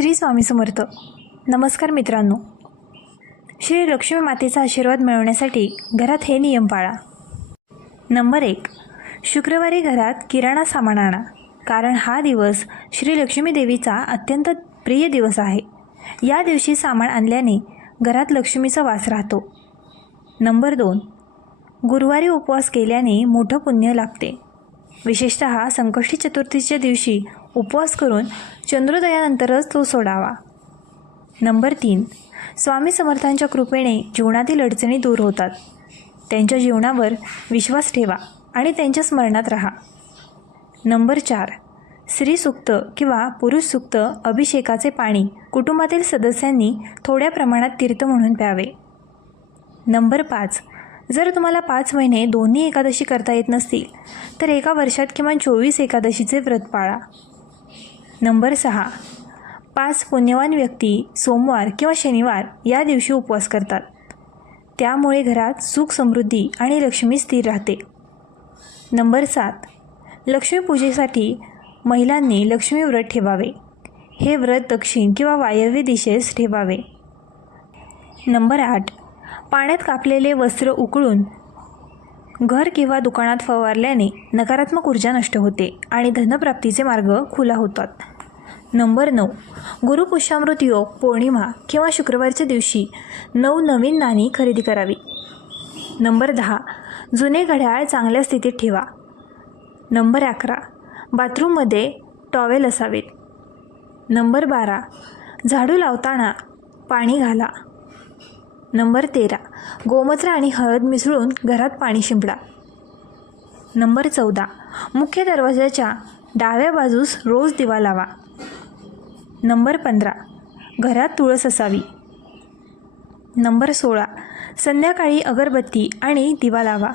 श्री स्वामी समर्थ. नमस्कार मित्रांनो. श्री लक्ष्मी मातेचा आशीर्वाद मिळवण्यासाठी घरात हे नियम पाळा. नंबर एक. शुक्रवारी घरात किराणा सामान आणा. कारण हा दिवस श्री लक्ष्मी देवीचा अत्यंत प्रिय दिवस आहे. या दिवशी सामान आणल्याने घरात लक्ष्मीचा वास राहतो. नंबर दोन. गुरुवारी उपवास केल्याने मोठं पुण्य लागते विशेषत संकष्टी चतुर्थीच्या दिवशी उपवास करून चंद्रोदयानंतरच तो सोडावा. नंबर तीन. स्वामी समर्थांच्या कृपेने जीवनातील अडचणी दूर होतात. त्यांच्या जीवनावर विश्वास ठेवा आणि त्यांच्या स्मरणात राहा. नंबर चार. स्त्रीसुक्त किंवा पुरुष सुक्त अभिषेकाचे पाणी कुटुंबातील सदस्यांनी थोड्या प्रमाणात तीर्थ म्हणून प्यावे. नंबर पाच. जर तुम्हाला पाच महिने दोन्ही एकादशी करता येत नसतील तर एका वर्षात किमान चोवीस एकादशीचे व्रत पाळा. नंबर सहा. पाच पुण्यवान व्यक्ती सोमवार किंवा शनिवार या दिवशी उपवास करतात. त्यामुळे घरात सुख समृद्धी आणि लक्ष्मी स्थिर राहते. नंबर सात. लक्ष्मीपूजेसाठी महिलांनी लक्ष्मी व्रत ठेवावे. हे व्रत दक्षिण किंवा वायव्य दिशेस ठेवावे. नंबर आठ. पाण्यात कापलेले वस्त्र उकळून घर किंवा दुकानात फवारल्याने नकारात्मक ऊर्जा नष्ट होते आणि धनप्राप्तीचे मार्ग खुला होतात. नंबर नऊ. गुरुपुष्यामृत योग पौर्णिमा किंवा शुक्रवारच्या दिवशी नऊ नवीन नाणी खरेदी करावी. नंबर दहा. जुने घड्याळ चांगल्या स्थितीत ठेवा. नंबर अकरा. बाथरूममध्ये टॉवेल असावेत. नंबर बारा. झाडू लावताना पाणी घाला. नंबर तेरा. गोमूत्र आणि हळद मिसळून घरात पाणी शिंपडा. नंबर चौदा. मुख्य दरवाजाच्या डाव्या बाजूस रोज दिवा लावा. नंबर पंधरा. घरात तुळस असावी. नंबर सोळा. संध्याकाळी अगरबत्ती आणि दिवा लावा.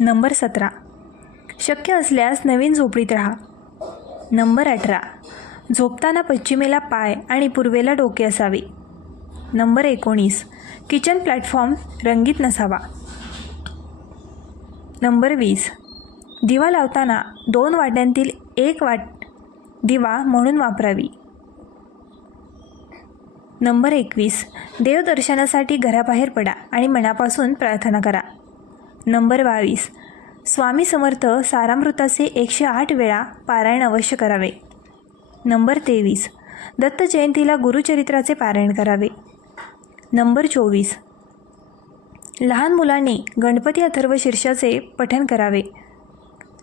नंबर सतरा. शक्य असल्यास नवीन झोपडीत राहा. नंबर अठरा. झोपताना पश्चिमेला पाय आणि पूर्वेला डोके असावे. नंबर एकोणीस. किचन प्लॅटफॉर्म रंगीत नसावा. नंबर वीस. दिवा लावताना दोन वाट्यांतील एक वाट दिवा म्हणून वापरावी. नंबर एकवीस. देवदर्शनासाठी घराबाहेर पडा आणि मनापासून प्रार्थना करा. नंबर बावीस. स्वामी समर्थ सारामृताचे एकशे आठ वेळा पारायण अवश्य करावे. नंबर तेवीस. दत्त जयंतीला गुरुचरित्राचे पारायण करावे. नंबर चोवीस. लहान मुलांनी गणपती अथर्व शीर्षाचे पठण करावे.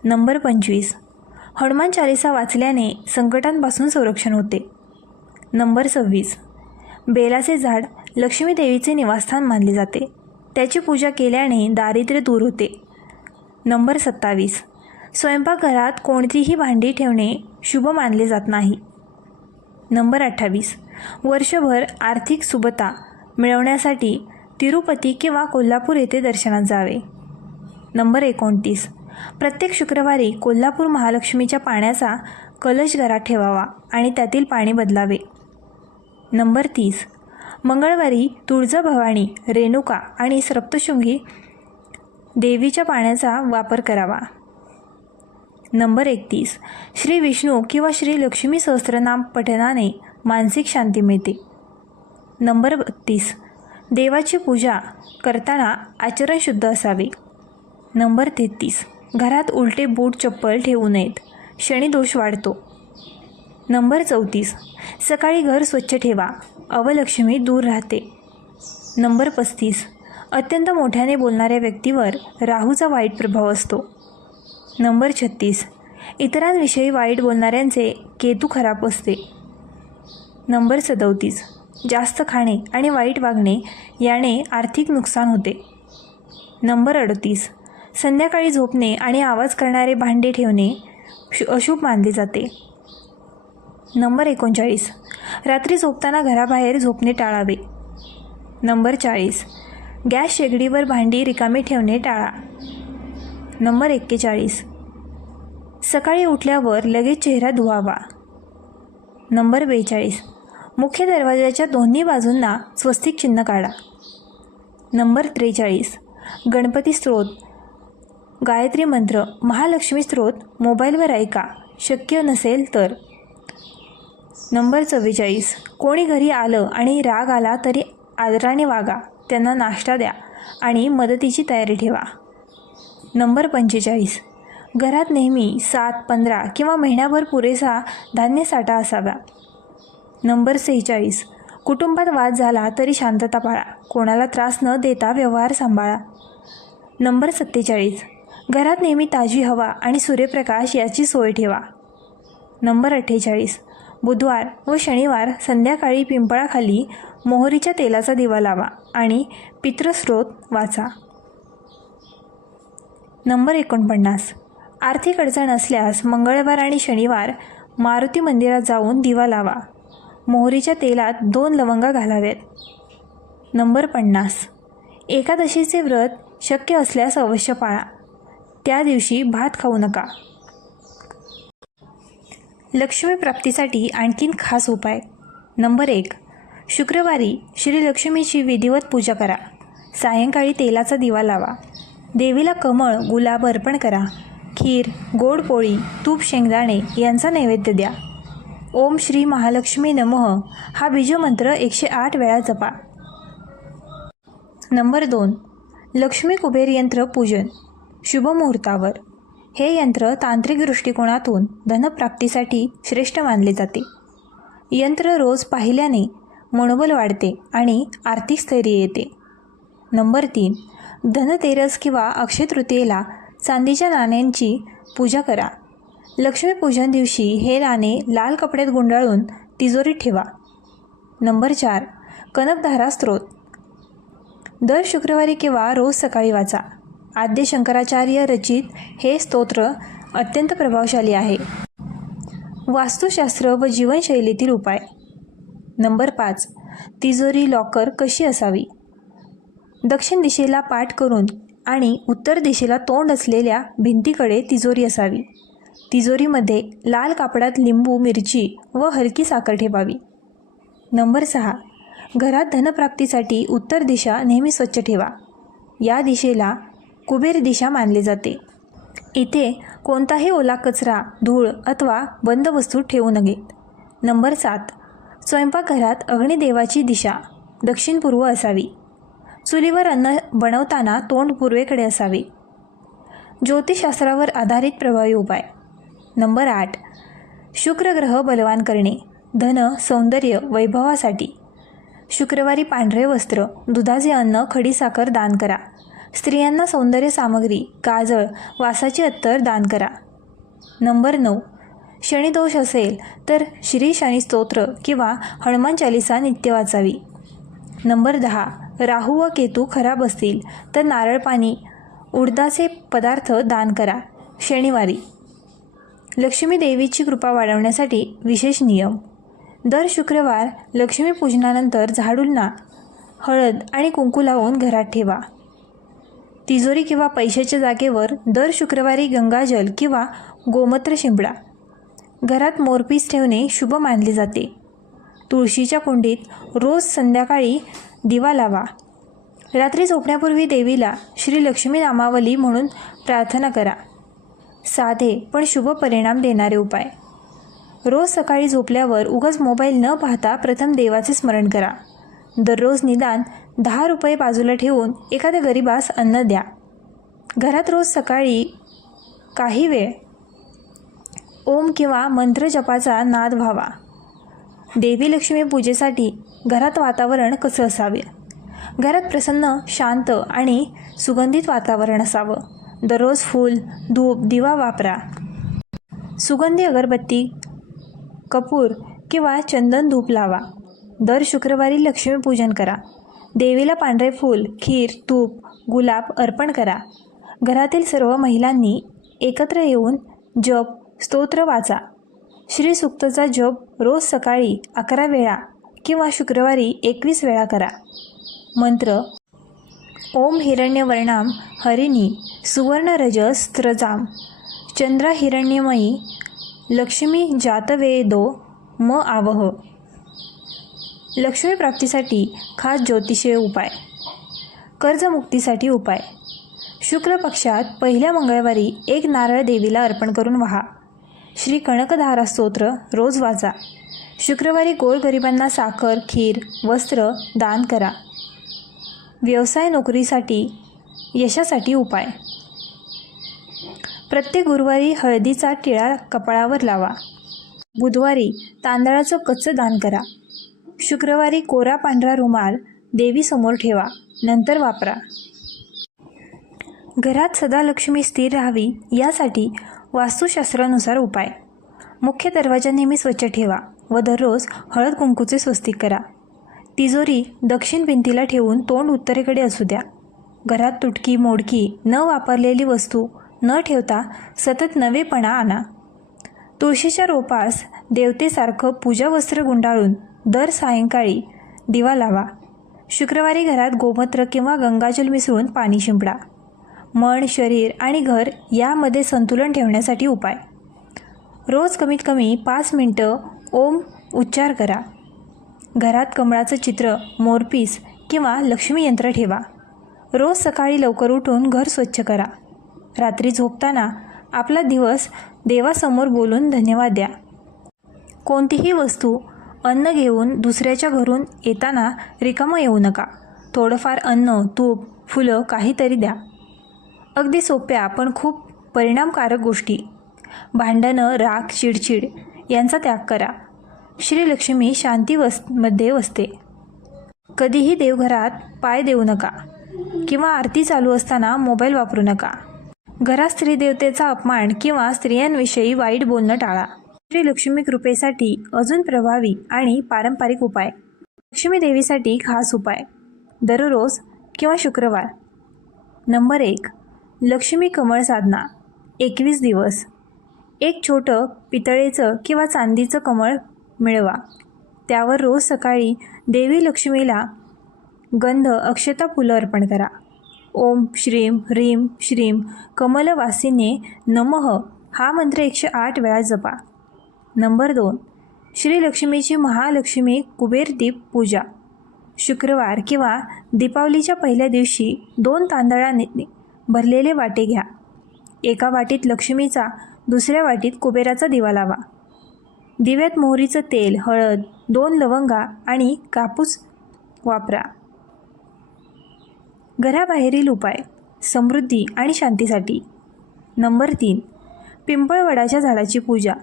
नंबर पंचवीस. हनुमान चालिसा वाचल्याने संकटांपासून संरक्षण होते. नंबर सव्वीस. बेलाचे झाड लक्ष्मी देवीचे निवासस्थान मानले जाते. त्याची पूजा केल्याने दारिद्र्य दूर होते. नंबर सत्तावीस. स्वयंपाकघरात कोणतीही भांडी ठेवणे शुभ मानले जात नाही. नंबर अठ्ठावीस. वर्षभर आर्थिक सुबता मिळवण्यासाठी तिरुपती किंवा कोल्हापूर येथे दर्शनात जावे. नंबर एकोणतीस. प्रत्येक शुक्रवारी कोल्हापूर महालक्ष्मीच्या पाण्याचा कलश घरात ठेवावा आणि त्यातील पाणी बदलावे. नंबर तीस. मंगळवारी तुळजाभवानी रेणुका आणि सप्तशृंगी देवीच्या पाण्याचा वापर करावा. नंबर एकतीस. श्री विष्णू किंवा श्री लक्ष्मी सहस्त्रनाम पठनाने मानसिक शांती मिळते. नंबर बत्तीस देवाची पूजा करताना आचरण शुद्ध असावे. नंबर तेहतीस. घरात उलटे बूट चप्पल ठेवू नयेत. शनिदोष वाढतो. नंबर चौतीस. सकाळी घर स्वच्छ ठेवा. अवलक्ष्मी दूर राहते. नंबर पस्तीस. अत्यंत मोठ्याने बोलणाऱ्या व्यक्तीवर राहूचा वाईट प्रभाव असतो. नंबर छत्तीस. इतरांविषयी वाईट बोलणाऱ्यांचे केतू खराब असते. नंबर सदोतीस. जास्त खाणे आणि वाईट वागणे याने आर्थिक नुकसान होते. नंबर अडतीस. संध्याकाळी झोपणे आणि आवाज करणारे भांडे ठेवणे शु अशुभ मानले जाते. नंबर एकोणचाळीस. रात्री झोपताना घराबाहेर झोपणे टाळावे. नंबर चाळीस. गॅस शेगडीवर भांडी रिकामी ठेवणे टाळा. नंबर एक्केचाळीस. सकाळी उठल्यावर लगेच चेहरा धुवावा. नंबर बेचाळीस. मुख्य दरवाजाच्या दोन्ही बाजूंना स्वस्तिक चिन्ह काढा. नंबर त्रेचाळीस. गणपती स्त्रोत गायत्री मंत्र. महालक्ष्मी स्त्रोत मोबाईलवर ऐका. शक्य नसेल तर. नंबर चव्वेचाळीस. कोणी घरी आलं आणि राग आला तरी आदराने वागा. त्यांना नाश्ता द्या आणि मदतीची तयारी ठेवा. नंबर पंचेचाळीस. घरात नेहमी सात पंधरा किंवा महिन्याभर पुरेसा धान्य साठा असावा. नंबर सेहेचाळीस. कुटुंबात वाद झाला तरी शांतता पाळा. कोणाला त्रास न देता व्यवहार सांभाळा. नंबर सत्तेचाळीस. घरात नेहमी ताजी हवा आणि सूर्यप्रकाश याची सोय ठेवा. नंबर अठ्ठेचाळीस. बुधवार व शनिवार संध्याकाळी पिंपळाखाली मोहरीच्या तेलाचा दिवा लावा आणि पितृस्रोत वाचा. नंबर एकोणपन्नास. आर्थिक अडचण असल्यास मंगळवार आणि शनिवार मारुती मंदिरात जाऊन दिवा लावा. मोहरीच्या तेलात दोन लवंगा घालाव्यात नंबर पन्नास. एकादशीचे व्रत शक्य असल्यास अवश्य पाळा. त्या दिवशी भात खाऊ नका. लक्ष्मी प्राप्तीसाठी आणखीन खास उपाय. नंबर एक. शुक्रवारी श्री लक्ष्मीची विधिवत पूजा करा. सायंकाळी तेलाचा दिवा लावा. देवीला कमळ गुलाब अर्पण करा. खीर गोड पोळी तूप शेंगदाणे यांचा नैवेद्य द्या. ओम श्री महालक्ष्मी नमः. हा बीजमंत्र एकशे आठ वेळा जपा. नंबर दोन. लक्ष्मी कुबेर यंत्र पूजन. शुभ मुहूर्तावर. हे यंत्र तांत्रिक दृष्टिकोनातून धनप्राप्तीसाठी श्रेष्ठ मानले जाते. यंत्र रोज पाहिल्याने मनोबल वाढते आणि आर्थिक स्थैर्य येते. नंबर तीन. धनतेरस किंवा अक्षय तृतीयेला चांदीच्या नाण्यांची पूजा करा. लक्ष्मीपूजन दिवशी हे दाणे लाल कपड्यात गुंडाळून तिजोरीत ठेवा. नंबर चार. कनकधारा स्त्रोत दर शुक्रवारी किंवा रोज सकाळी वाचा. आद्य शंकराचार्य रचित हे स्तोत्र अत्यंत प्रभावशाली आहे. वास्तुशास्त्र व जीवनशैलीतील उपाय. नंबर पाच. तिजोरी लॉकर कशी असावी? दक्षिण दिशेला पाठ करून आणि उत्तर दिशेला तोंड असलेल्या भिंतीकडे तिजोरी असावी. तिजोरीमध्ये लाल कापडात लिंबू मिरची व हलकी साखर ठेवावी. नंबर सहा. घरात धनप्राप्तीसाठी उत्तर दिशा नेहमी स्वच्छ ठेवा. या दिशेला कुबेर दिशा मानले जाते. इथे कोणताही ओला कचरा धूळ अथवा बंद वस्तू ठेवू नयेत नंबर सात. स्वयंपाकघरात अग्निदेवाची दिशा दक्षिण पूर्व असावी. चुलीवर अन्न बनवताना तोंड पूर्वेकडे असावे. ज्योतिषशास्त्रावर आधारित प्रभावी उपाय. नंबर आठ. शुक्र ग्रह बलवान करणे. धन सौंदर्य वैभवासाठी. शुक्रवारी पांढरे वस्त्र दुधाचे अन्न खडीसाखर दान करा. स्त्रियांना सौंदर्य सामग्री काजळ वासाचे अत्तर दान करा. नंबर नऊ. शनिदोष असेल तर श्री शनी स्तोत्र किंवा हनुमान चालिसा नित्य वाचावी. नंबर दहा. राहू व केतू खराब असतील तर नारळ पाणी उडदाचे पदार्थ दान करा. शनिवारी. लक्ष्मी देवीची कृपा वाढवण्यासाठी विशेष नियम. दर शुक्रवार लक्ष्मीपूजनानंतर झाडूंना हळद आणि कुंकू लावून घरात ठेवा. तिजोरी किंवा पैशाच्या जागेवर दर शुक्रवारी गंगाजल किंवा गोमूत्र शिंपडा. घरात मोरपीस ठेवणे शुभ मानले जाते. तुळशीच्या कुंडीत रोज संध्याकाळी दिवा लावा. रात्री झोपण्यापूर्वी देवीला श्री लक्ष्मी नामावली म्हणून प्रार्थना करा. साधे पण शुभ परिणाम देणारे उपाय. रोज सकाळी झोपल्यावर उगाच मोबाईल न पाहता प्रथम देवाचे स्मरण करा. दररोज निदान दहा रुपये बाजूला ठेवून एखाद्या गरिबास अन्न द्या. घरात रोज सकाळी काही वेळ ओम किंवा मंत्र जपाचा नाद व्हावा. देवी लक्ष्मी पूजेसाठी घरात वातावरण कसं असावे? घरात प्रसन्न शांत आणि सुगंधित वातावरण असावं. दररोज फूल धूप दिवा वापरा. सुगंधी अगरबत्ती कपूर किंवा चंदन धूप लावा. दर शुक्रवारी लक्ष्मीपूजन करा. देवीला पांढरे फूल खीर तूप गुलाब अर्पण करा. घरातील सर्व महिलांनी एकत्र येऊन जप स्तोत्र वाचा. श्री सुक्तचा जप रोज सकाळी अकरा वेळा किंवा शुक्रवारी एकवीस वेळा करा. मंत्र ओम हिरण्यवर्णाम हरिणी सुवर्णरजस्त्रजाम चंद्र हिरण्यमयी लक्ष्मी जातवेदो म आवह। लक्ष्मी प्राप्तीसाठी खास ज्योतिषीय उपाय। कर्जमुक्तीसाठी उपाय। शुक्ल पक्षात पहिल्या मंगळवारी एक नारळ देवीला अर्पण करून व्हा। श्री कणकधारा स्तोत्र रोज वाचा शुक्रवारी गोरगरिबांना साखर खीर वस्त्र दान करा। व्यवसाय नोकरीसाठी यशासाठी उपाय. प्रत्येक गुरुवारी हळदीचा टिळा कपाळावर लावा. बुधवारी तांदळाचं कच्चं दान करा. शुक्रवारी कोरा पांढरा रुमाल देवीसमोर ठेवा. नंतर वापरा. घरात सदा लक्ष्मी स्थिर राहावी यासाठी वास्तुशास्त्रानुसार उपाय. मुख्य दरवाजा नेहमी स्वच्छ ठेवा व दररोज हळद कुंकूचे स्वस्तिक करा. तिजोरी दक्षिण भिंतीला ठेवून तोंड उत्तरेकडे असू द्या. घरात तुटकी मोडकी न वापरलेली वस्तू न ठेवता सतत नवेपणा आणा. तुळशीच्या रोपास देवतेसारखं पूजा वस्त्र गुंडाळून दर सायंकाळी दिवा लावा. शुक्रवारी घरात गोमूत्र किंवा गंगाजल मिसळून पाणी शिंपडा. मन शरीर आणि घर यामध्ये संतुलन ठेवण्यासाठी उपाय. रोज कमीत कमी पाच मिनटं ओम उच्चार करा. घरात कमळाचं चित्र मोरपीस किंवा लक्ष्मी यंत्र ठेवा. रोज सकाळी लवकर उठून घर स्वच्छ करा. रात्री झोपताना आपला दिवस देवासमोर बोलून धन्यवाद द्या. कोणतीही वस्तू अन्न घेऊन दुसऱ्याच्या घरून येताना रिकामं येऊ नका. थोडंफार अन्न तूप फुलं काहीतरी द्या. अगदी सोप्या पण खूप परिणामकारक गोष्टी. भांडणं राग चिडचिड यांचा त्याग करा. श्रीलक्ष्मी शांती वसमध्ये वसते. कधीही देवघरात पाय देऊ नका किंवा आरती चालू असताना मोबाईल वापरू नका. घरात स्त्री देवतेचा अपमान किंवा स्त्रियांविषयी वाईट बोलणं टाळा. श्रीलक्ष्मी कृपेसाठी अजून प्रभावी आणि पारंपरिक उपाय. लक्ष्मी देवीसाठी खास उपाय. दररोज किंवा शुक्रवार. नंबर एक. लक्ष्मी कमळ साधना. एकवीस दिवस. एक छोटं पितळेचं किंवा चांदीचं कमळ मिळवा. त्यावर रोज सकाळी देवी लक्ष्मीला गंध अक्षता फुलं अर्पण करा. ओम श्रीम ह्रीम श्रीम कमलवासिने नमः. हा मंत्र एकशे आठ वेळा जपा. नंबर दोन. श्री लक्ष्मीची महालक्ष्मी कुबेर दीप पूजा. शुक्रवार किंवा दीपावलीच्या पहिल्या दिवशी दोन तांदळाने भरलेले वाटे घ्या. एका वाटीत लक्ष्मीचा दुसऱ्या वाटीत कुबेराचा दिवा लावा. दिव्यात मोहरीचं तेल हळद दोन लवंगा आणि कापूस वापरा. घराबाहेरील उपाय समृद्धी आणि शांतीसाठी. नंबर तीन पिंपळवडाच्या झाडाची पूजा.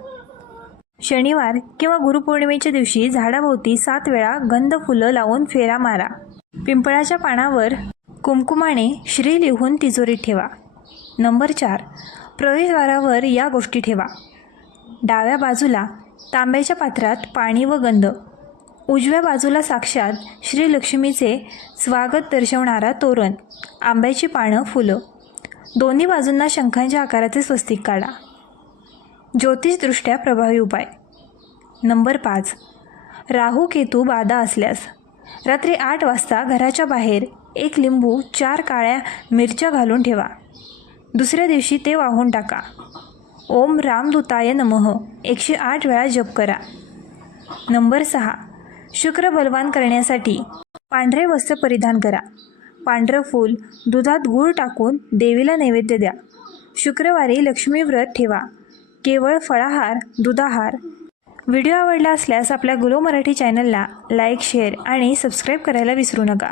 शनिवार किंवा गुरुपौर्णिमेच्या दिवशी झाडाभोवती सात वेळा गंध फुलं लावून फेरा मारा. पिंपळाच्या पानावर कुमकुमाने श्री लिहून तिजोरीत ठेवा. नंबर चार प्रवेशद्वारावर या गोष्टी ठेवा. डाव्या बाजूला तांब्याच्या पात्रात पाणी व गंध. उजव्या बाजूला साक्षात श्री लक्ष्मीचे स्वागत दर्शवणारा तोरण. आंब्याची पानं फुलं. दोन्ही बाजूंना शंखांच्या आकाराचे स्वस्तिक काढा. ज्योतिषदृष्ट्या प्रभावी उपाय. नंबर पाच. राहू केतू बाधा असल्यास. रात्री आठ वाजता घराच्या बाहेर एक लिंबू चार काळ्या मिरच्या घालून ठेवा. दुसऱ्या दिवशी ते वाहून टाका. ओम रामदूताय नमः. एकशे आठ वेळा जप करा. नंबर सहा. शुक्र बलवान करण्यासाठी पांढरे वस्त्र परिधान करा. पांढरं फूल दुधात गूळ टाकून देवीला नैवेद्य द्या. शुक्रवारी लक्ष्मी व्रत ठेवा. केवळ फळाहार दुधाहार. व्हिडिओ आवडला असल्यास आपल्या गुलो मराठी चॅनलला लाईक शेअर आणि सबस्क्राईब करायला विसरू नका.